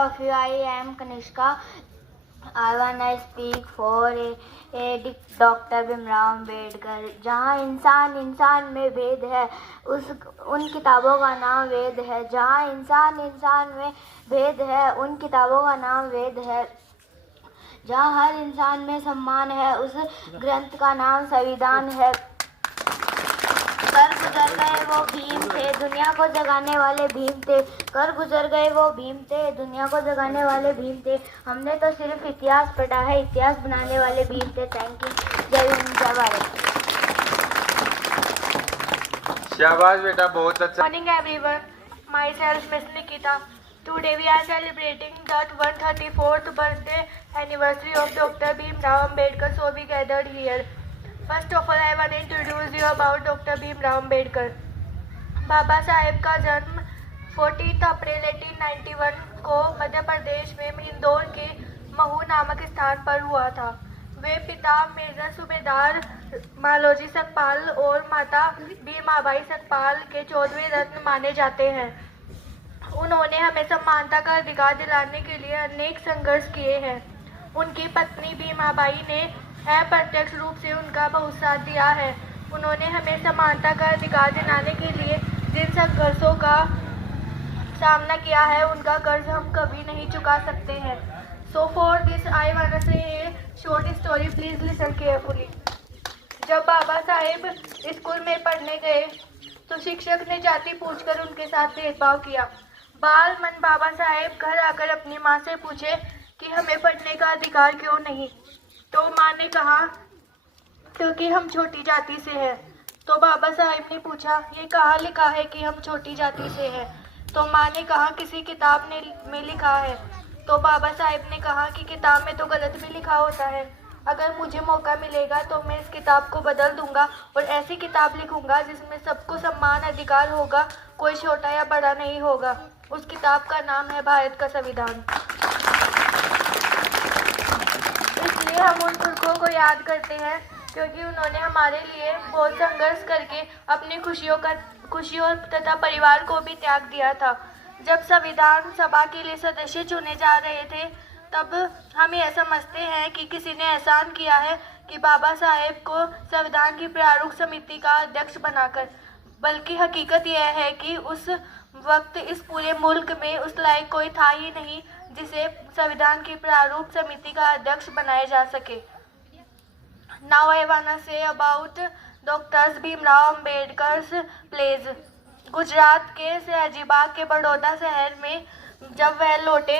of you. I am Kanishka. I wanna speak for a doctor Bhimrao Ambedkar. जहाँ इंसान इंसान में भेद है उन किताबों का नाम वेद है. जहाँ इंसान इंसान में भेद है उन किताबों का नाम वेद है. जहाँ हर इंसान में सम्मान है उस ग्रंथ का नाम संविधान है. कर गुजर गए वो भीम थे, दुनिया को जगाने वाले भीम थे. कर गुजर गए वो भीम थे, दुनिया को जगाने वाले भीम थे. हमने तो सिर्फ इतिहास पढ़ा है, इतिहास बनाने वाले भीम थे. Thank you. जय हिंद, जय भारत. शाबाश बेटा, बहुत अच्छा. Morning everyone, myself Miss Nikita. Today we are celebrating the 134th birthday anniversary of Dr. Bhimrao Ambedkar, so we gathered here. First of all, I want to introduce you about Dr. Bhimrao Ambedkar. Baba Saheb का जन्म 14 अप्रैल 1891 को मध्य प्रदेश में इंदौर के महू नामक स्थान पर हुआ था. वे पिता मेजर सूबेदार मालोजी सकपाल और माता भीमाबाई सकपाल के 14वें रत्न माने जाते हैं. उन्होंने हमें समानता का अधिकार दिलाने के लिए अनेक संघर्ष किए हैं. उनकी पत्नी भीमाबाई ने अप्रत्यक्ष रूप से उनका बहुत साथ दिया है. उन्होंने हमें समानता का अधिकार दिलाने के लिए जिन संघर्षों का सामना किया है उनका कर्ज हम कभी नहीं चुका सकते हैं. So for this I want to say a short story. Please listen carefully. जब बाबा साहेब स्कूल में पढ़ने गए तो शिक्षक ने जाति पूछकर उनके साथ भेदभाव किया. बाल मन बाबा साहेब घर आकर अपनी माँ से पूछे कि हमें पढ़ने का अधिकार क्यों नहीं. तो माँ ने कहा क्योंकि हम छोटी जाति से हैं. तो बाबा साहेब ने पूछा ये कहाँ लिखा है कि हम छोटी जाति से हैं. तो माँ ने कहा किसी किताब में लिखा है. तो बाबा साहेब ने कहा कि किताब में तो गलत भी लिखा होता है. अगर मुझे मौका मिलेगा तो मैं इस किताब को बदल दूंगा और ऐसी किताब लिखूंगा जिसमें सबको समान अधिकार होगा, कोई छोटा या बड़ा नहीं होगा. उस किताब का नाम है भारत का संविधान. इसलिए हम उन पुरखों को याद करते हैं क्योंकि उन्होंने हमारे लिए बहुत संघर्ष करके अपनी खुशियों तथा परिवार को भी त्याग दिया था. जब संविधान सभा के लिए सदस्य चुने जा रहे थे तब हम यह समझते हैं कि किसी ने एहसान किया है कि बाबा साहेब को संविधान की प्रारूप समिति का अध्यक्ष बनाकर. बल्कि हकीकत यह है कि उस वक्त इस पूरे मुल्क में उस लायक कोई था ही नहीं जिसे संविधान की प्रारूप समिति का अध्यक्ष बनाया जा सके. Now I wanna say about Dr. Bhimrao Ambedkar's place. Gujarat के सहजीबाग के बड़ौदा शहर में जब वह लौटे